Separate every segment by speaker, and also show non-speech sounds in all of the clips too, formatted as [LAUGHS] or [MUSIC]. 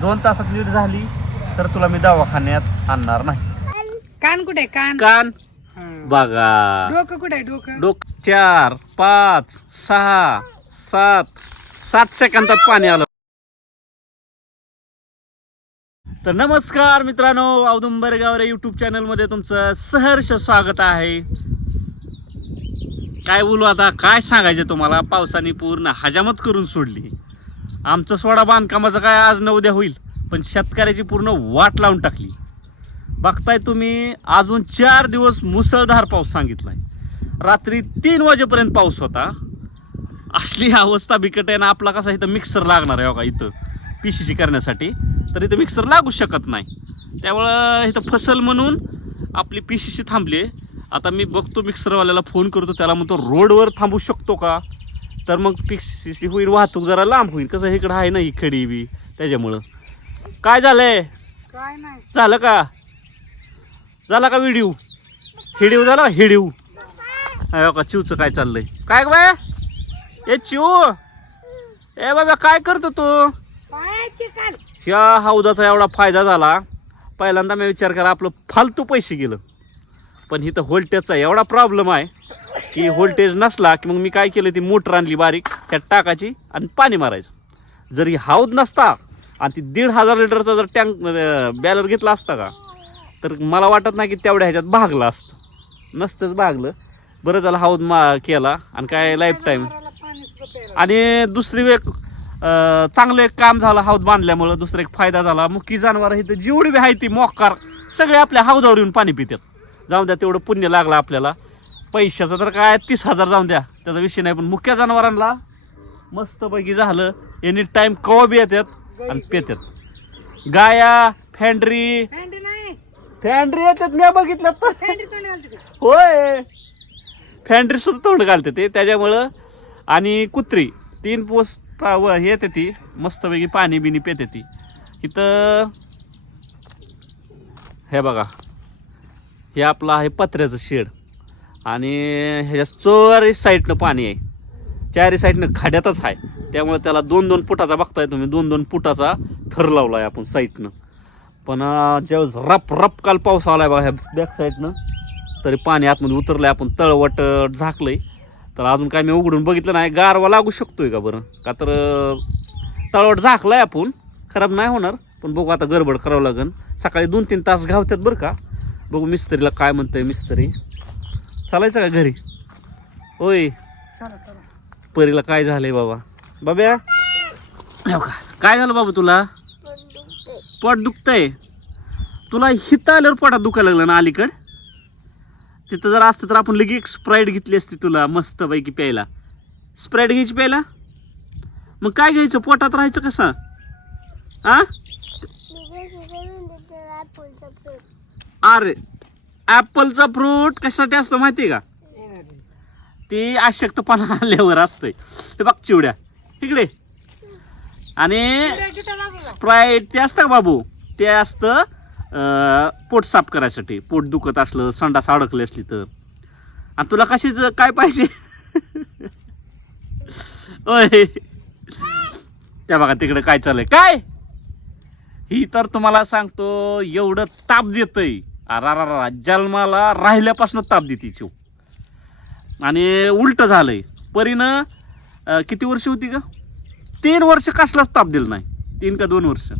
Speaker 1: दोन तासात नीट झाली तर तुला मी दवाखान्यात आणणार नाही.
Speaker 2: कान कुठे कान.
Speaker 1: कान. बघा.
Speaker 2: डोकं कुठे डोकं.
Speaker 1: डोक चार पाच सहा सात. सात सेकंदात पाणी आलं. तर नमस्कार मित्रांनो औदुंबर गावरे युट्यूब चॅनलमध्ये तुमचं सहर्ष स्वागत आहे. काय बोलू आता? काय सांगायचं तुम्हाला? पावसाने पूर्ण हजामत करून सोडली. आमचं सोडा बांधकामाचं काय आज न उद्या होईल पण शेतकऱ्याची पूर्ण वाट लावून टाकली. बघताय तुम्ही अजून चार दिवस मुसळधार पाऊस सांगितलाय. रात्री तीन वाजेपर्यंत पाऊस होता. असली अवस्था बिकट आहे ना आपला कसा इथं मिक्सर लागणार आहे हो बघा इथं? पी सी सी करण्यासाठी. तर इथं मिक्सर लागू शकत नाही. त्यामुळं इथं फसल म्हणून आपली पी सी सी थांबली आता मी बघतो मिक्सरवाल्याला फोन करतो त्याला म्हणतो रोडवर थांबू शकतो का? तर मग पी सी सी होईल वाहतूक जरा लांब होईल. कसं इकडं आहे ना ही खडी बी त्याच्यामुळं. काय झालंय?
Speaker 2: काय नाही.
Speaker 1: झालं का? झाला का व्हिडिओ? हिडिओ झाला हिडिओ अरे का चिवचं काय चाललंय? काय बाय? ए चिव! ए बाबा काय करतो तू? ह्या हौदाचा एवढा फायदा झाला. पहिल्यांदा मी विचार करा आपलं फालतू पैसे गेलं. पण इथं व्होल्टेजचा एवढा प्रॉब्लेम आहे की व्होल्टेज नसला की मग मी काय केलं ती मोटर आणली बारीक त्यात टाकायची आणि पाणी मारायचं. जरी हौद नसता आणि ती दीड हजार लिटरचा जर टँक बॅलर घेतला असता का तर मला वाटत नाही की तेवढ्या ह्याच्यात भागलं असतं. नसतंच भागलं. बरं झालं हौद मा केला आणि काय लाईफ टाईम आणि दुसरी एक चांगलं एक काम झालं हौद बांधल्यामुळं दुसरा एक फायदा झाला. मुख्य जनावर इथं जेवढी बी आहे ती मोकार सगळे आपल्या हौदावर येऊन पाणी पितात. जाऊन द्या तेवढं पुण्य लागलं आपल्याला. पैशाचं तर काय तीस हजार जाऊन द्या. त्याचा विषय नाही पण मुख्य जनावरांना मस्तपैकी झालं. एनी टाइम कवा बी येतात आणि पितात. गाया फॅन्ड्री. फॅन्ड्री येतात मी बघितलं तर? होय. फॅन्ड्री सुद्धा तोंड घालते ते त्याच्यामुळं. आणि कुत्री तीन पोस हे येते ती. मस्तपैकी पाणी बिनी पेते ती. इथं हे बघा. हे आपलं आहे पत्र्याचं शेड. आणि ह्याच्या चोरी साईडनं पाणी आहे. चारी साईडनं खाड्यातच आहे. त्यामुळे त्याला दोन दोन फुटाचा बघताय तुम्ही. दोन दोन फुटाचा थर लावला आहे आपण साईडनं. पण ज्यावेळेस रप रप काल पाऊस आलाय बघा ह्या बॅक साईडनं तरी पाणी आतमध्ये उतरलंय. आपण तळवट झाकलं झाकलंय. तर अजून काय मी उघडून बघितलं नाही. गारवा लागू शकतोय का बरं? का तर तळवट तळवट झाकलाय आपण. खराब नाही होणार. पण बघू आता गडबड करावं लागेल सकाळी दोन तीन तास घावतात बरं का. बघू मिस्त्रीला काय म्हणतोय मिस्त्री. चालायचं का घरी? होय. परीला काय झालंय बाबा? बाब्या? हो का? काय झालं बाबा तुला? पोट दुखतंय. तुला हिता आल्यावर पोटात दुखायला लागलं ना अलीकड? तिथं जर असतं तर आपण लगेच स्प्राईट घेतली असती तुला मस्तपैकी प्यायला. स्प्राईट घ्यायची प्यायला? मग काय घ्यायचं? पोटात राहायचं कसं? आ? अरे ॲपलचा फ्रूट कशासाठी असतो माहिती आहे का? ती अशक्तपणा आल्यावर असतंय. ते बघ चिवड्या. तिकडे आणि स्प्राईट ते असतं का बाबू? ते असतं पोट साफ करायसाठी. पोट दुखत असलं संडास अडकली असली तर. आणि तुला कशीच काय पाहिजे? ओय. त्या बघा तिकडे काय चाललंय. काय? ही तर तुम्हाला सांगतो एवढं ताप देतय. अरा जन्माला राहिल्यापासून ताप देते चिव आणि उलट झालंय. परीनं अं, किती वर्ष होती का तीन वर्ष कसलाच ताप दिला नाही. तीन का दोन वर्ष?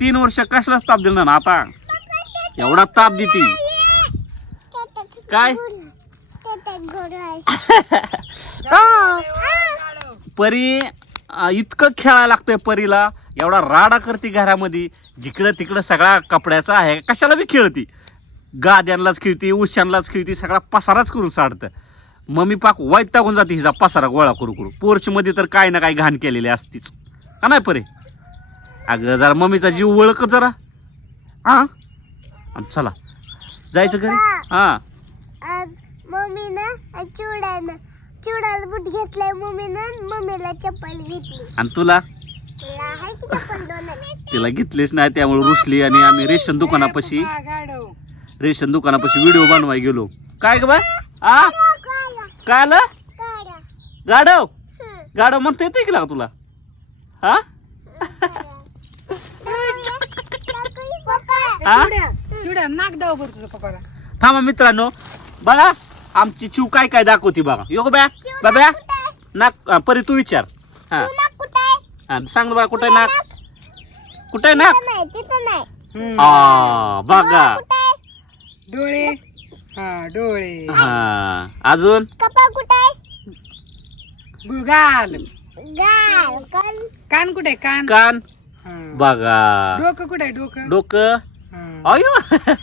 Speaker 1: तीन वर्ष कसलाच ताप दिला ना आता एवढा ताप देते. काय. [LAUGHS] परी इतकं खेळायला लागतंय परीला एवढा राडा करते घरामध्ये जिकडं तिकडं सगळा कपड्याचा आहे कशाला बी खेळती. गाद्यांलाच खेळती उशांलाच खेळती सगळा पसाराच करून साडतं. मम्मी पाक वाईट टाकून जाते हिचा पसारा गोळा करू करू. पोर्चमध्ये तर काय ना काय घाण केलेली असतीच. का नाही परे? अगं जरा मम्मीचा जीव ओळख जरा. हा आणि चला. जायचं घरी? हा.
Speaker 3: आज मम्मीनं चिवड्यानं चिवड्याला बूट घेतलाय मम्मीनं मम्मीला चप्पल घेतली.
Speaker 1: आणि तुला?
Speaker 3: तुला आहे की चप्पल दोन
Speaker 1: तिला घेतलीच नाही त्यामुळे रुसली आणि आम्ही रेशन दुकानापाशी
Speaker 2: गाढव.
Speaker 1: रेशन दुकानापाशी व्हिडिओ बनवाय गेलो. काय ग बाय आ? काय आलं? गाडव गाडव म्हणता येते की लागा तुला? हा? हा?
Speaker 2: चिवड्या नाक दाव बरं तुझं पप्पाला.
Speaker 1: थांबा मित्रांनो. बघा. आमची चिव काय काय दाखवते बघा. यो बॅ बाब्या नाक परी तू विचार. हा.
Speaker 3: तू नाक कुठं आहे?
Speaker 1: हा, सांग बघा कुठे नाक? कुठे नाक?
Speaker 2: हम्म.
Speaker 1: बघा.
Speaker 2: डोळे हा डोळे.
Speaker 1: हा अजून?
Speaker 3: गाल.
Speaker 2: कान कुठे कान.
Speaker 1: कान?
Speaker 2: हा.
Speaker 1: बघा.
Speaker 2: डोकं कुठे डोकं.
Speaker 1: डोकं?
Speaker 2: हा.
Speaker 1: अयो.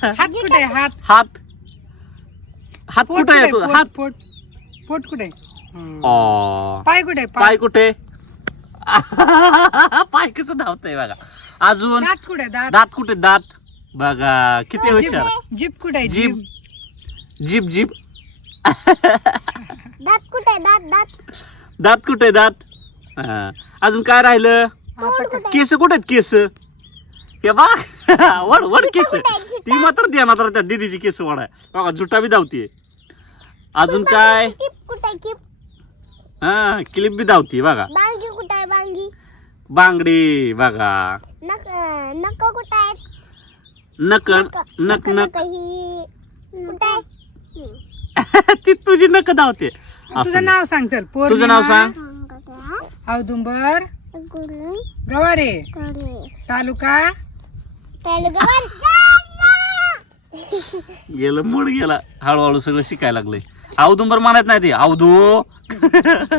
Speaker 2: हात कुठे? हात.
Speaker 1: हात? हात
Speaker 2: पोट
Speaker 1: कुठे आहे
Speaker 2: कुठे
Speaker 1: तू?
Speaker 2: आहे?
Speaker 1: हात
Speaker 2: पोट पोट कुठे आहे? पाय कुठे आहे?
Speaker 1: पाय कुठे? [LAUGHS] पाय कसं धावतंय बघा. अजून
Speaker 2: दात कुठे आहे? दात.
Speaker 1: दात कुठे दात. बघा किती हुशार.
Speaker 2: जीप कुठे आहे?
Speaker 1: जीभ. जीभ जीभ. [LAUGHS]
Speaker 3: दात कुठे आहे? दात दात.
Speaker 1: दात कुठे दात. हा. अजून काय राहिलं? केस कुठे आहेत? केस. हे बघ. [LAUGHS] वड वड केस. ती मात्र ध्यानात राहतात दीदीची केस वड आहे बघा जुटा बी धावतीये. अजून काय?
Speaker 3: कुठे
Speaker 1: हा क्लिप बी धावती बघा.
Speaker 3: बांगी कुठे आहे बांगी?
Speaker 1: बांगडी बघा.
Speaker 3: नक नक कुठे आहेत?
Speaker 1: नक नक नक
Speaker 3: ही कुठे आहे? [LAUGHS]
Speaker 1: ती तुझी नक धावते
Speaker 2: तुझं. नाव सांग चल पोर
Speaker 1: तुझं नाव सांग.
Speaker 2: औदुंबर गवारे
Speaker 3: कडे
Speaker 2: तालुका?
Speaker 1: गेलं मूड गेला. हळूहळू सगळं शिकायला लागलंय. अवदुंबर म्हणत नाही ते. अवधू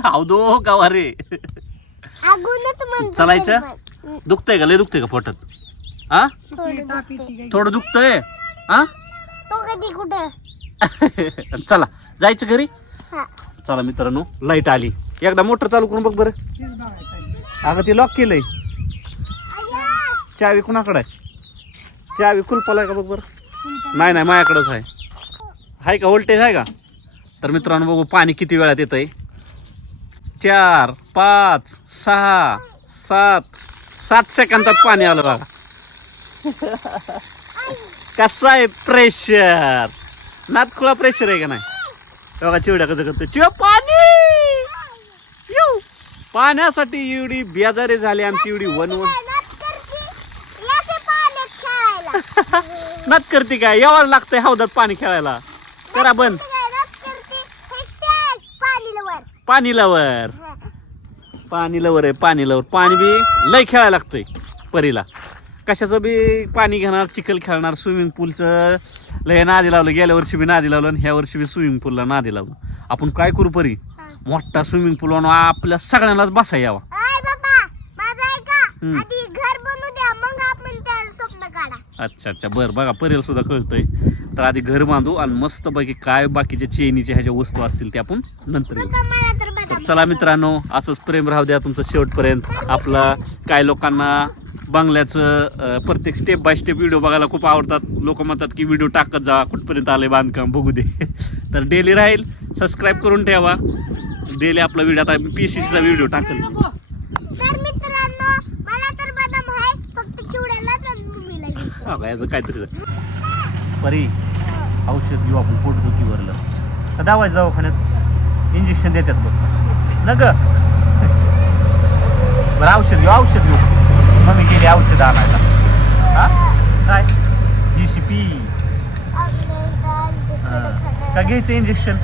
Speaker 1: अवधू गावा रे. चालायचं? दुखतंय का? लय दुखतंय का पोटात? हा? थोडं दुखतंय. हा
Speaker 3: तो कधी कुठे? [LAUGHS]
Speaker 1: चला जायचं घरी?
Speaker 3: हा.
Speaker 1: चला मित्रांनो लाइट आली. एकदा मोटर चालू करून बघ बरं. अगं ते लॉक केलंय. चावी कुणाकडे आहे? चावी कुलपाला का बघ बरं? नाही नाही माझ्याकडंच आहे. आहे का व्होल्टेज आहे का? तर मित्रांनो बघू पाणी किती वेळात येतंय? चार पाच सहा सात. सात सेकंदात पाणी आलं बघा. कसं आहे प्रेशर नातखुळा प्रेशर आहे का नाही? बघा चिवड्या कसं करतो चिव पाणी! येऊ पाण्यासाठी एवढी बेजारी झाली आमची एवढी वन वन [LAUGHS] नत करते काय? यावं लागतंय हौदात पाणी खेळायला. करा बंद.
Speaker 3: पाणी लवर
Speaker 1: पाणी लवर आहे पाणी लवर पाणी बी लय खेळायला लागतंय परीला. कशाचं बी पाणी घेणार चिखल खेळणार स्विमिंग पूलचं. लय नादी लावलं गेल्या वर्षी बी नादी लावलं आणि ह्या वर्षी बी स्विमिंग पूलला नादी लावलं. आपण काय करू परी? मोठा स्विमिंग पूल आणून आपल्या सगळ्यांनाच बसा यावा
Speaker 3: अय बाबा माझं ऐका
Speaker 1: हम्म.
Speaker 3: आधी घर बनवू द्या मग आपण त्या स्वप्न काढा
Speaker 1: अच्छा अच्छा. बरं बघा परेल सुद्धा कळतंय. तर आधी घर बांधू आणि मस्त पैकी काय बाकीच्या चेनीच्या ह्याच्या वस्तू असतील त्या आपण नंतर
Speaker 3: तर
Speaker 1: चला मित्रांनो असंच प्रेम राहू द्या तुमचं शेवटपर्यंत. आपलं काय लोकांना बंगल्याचं प्रत्येक स्टेप बाय स्टेप व्हिडिओ बघायला खूप आवडतात. लोक म्हणतात की व्हिडिओ टाकत जा कुठपर्यंत आले बांधकाम बघू दे. [LAUGHS] तर डेली राहील सबस्क्राईब करून ठेवा. डेली आपला व्हिडिओ आता पी सी सीचा व्हिडिओ टाकेल
Speaker 3: तर मित्रांनो मला तर बदाम आहे फक्त चिवड्याला तर मम्मीला घ्यायचं.
Speaker 1: हा का, याचं काहीतरी झालं. परी औषध घेऊ आपण पोटदुखीवरलं. का दावायचं दवाखान्यात. इंजेक्शन देतात बघ. न ग बरं औषध घेऊ औषध घेऊ. मम्मी गेली औषध आणायला. हा? काय? जी सी पी का घ्यायचं इंजेक्शन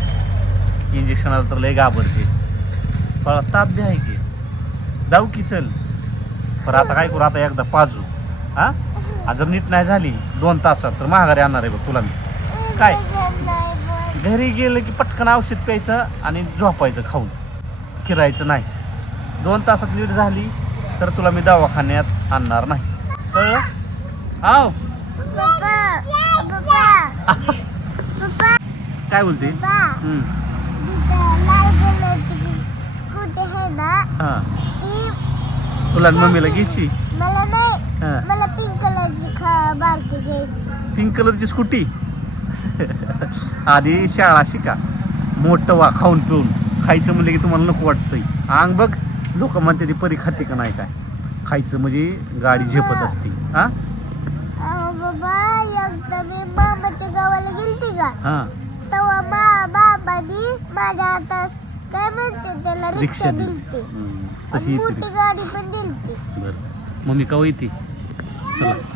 Speaker 1: इंजेक्शन आलं तर लय घाबरते. मला ताप बी आहे की. जाऊ की चल. पर आता काय करू? आता एकदा पाजू. हा? आज जर नीट नाही झाली. दोन तासात तर महागारी आणणार आहे बघ तुला मी. काय? घरी गेलं की पटकन औषध प्यायचं आणि झोपायचं खाऊन. फिरायचं नाही. दोन तासात नीट झाली तर तुला मी दवाखान्यात आणणार नाही.
Speaker 3: पप्पा पप्पा
Speaker 1: काय बोलते? हा. तुला मम्मीला घ्यायची?
Speaker 3: मला नाही.
Speaker 1: हा.
Speaker 3: मला पिंक कलरची खा बारकी घ्यायची.
Speaker 1: पिंक कलरची स्कूटी आधी शाळा शिका. मोठं वा खाऊन पिऊन. खायचं म्हणलं की तुम्हाला नको वाटतंय. अंग बघ लोक म्हणते ती परी खाते का नाही काय? खायचं म्हणजे गाडी झेपत असते. हा?
Speaker 3: अहो बाबा एकदा मी मामाच्या गावाला गेलती का?
Speaker 1: हा.
Speaker 3: तेव्हा मा बाबानी माझ्या हातात काय म्हणते त्याला
Speaker 1: रिक्षा
Speaker 3: रिक्षा
Speaker 1: दिली.
Speaker 3: दिलती.
Speaker 1: हम्म,
Speaker 3: आणि
Speaker 1: तशी येते
Speaker 3: मोठी गाडी पण दिलती.
Speaker 1: बरं. मम्मी कवा येते? चला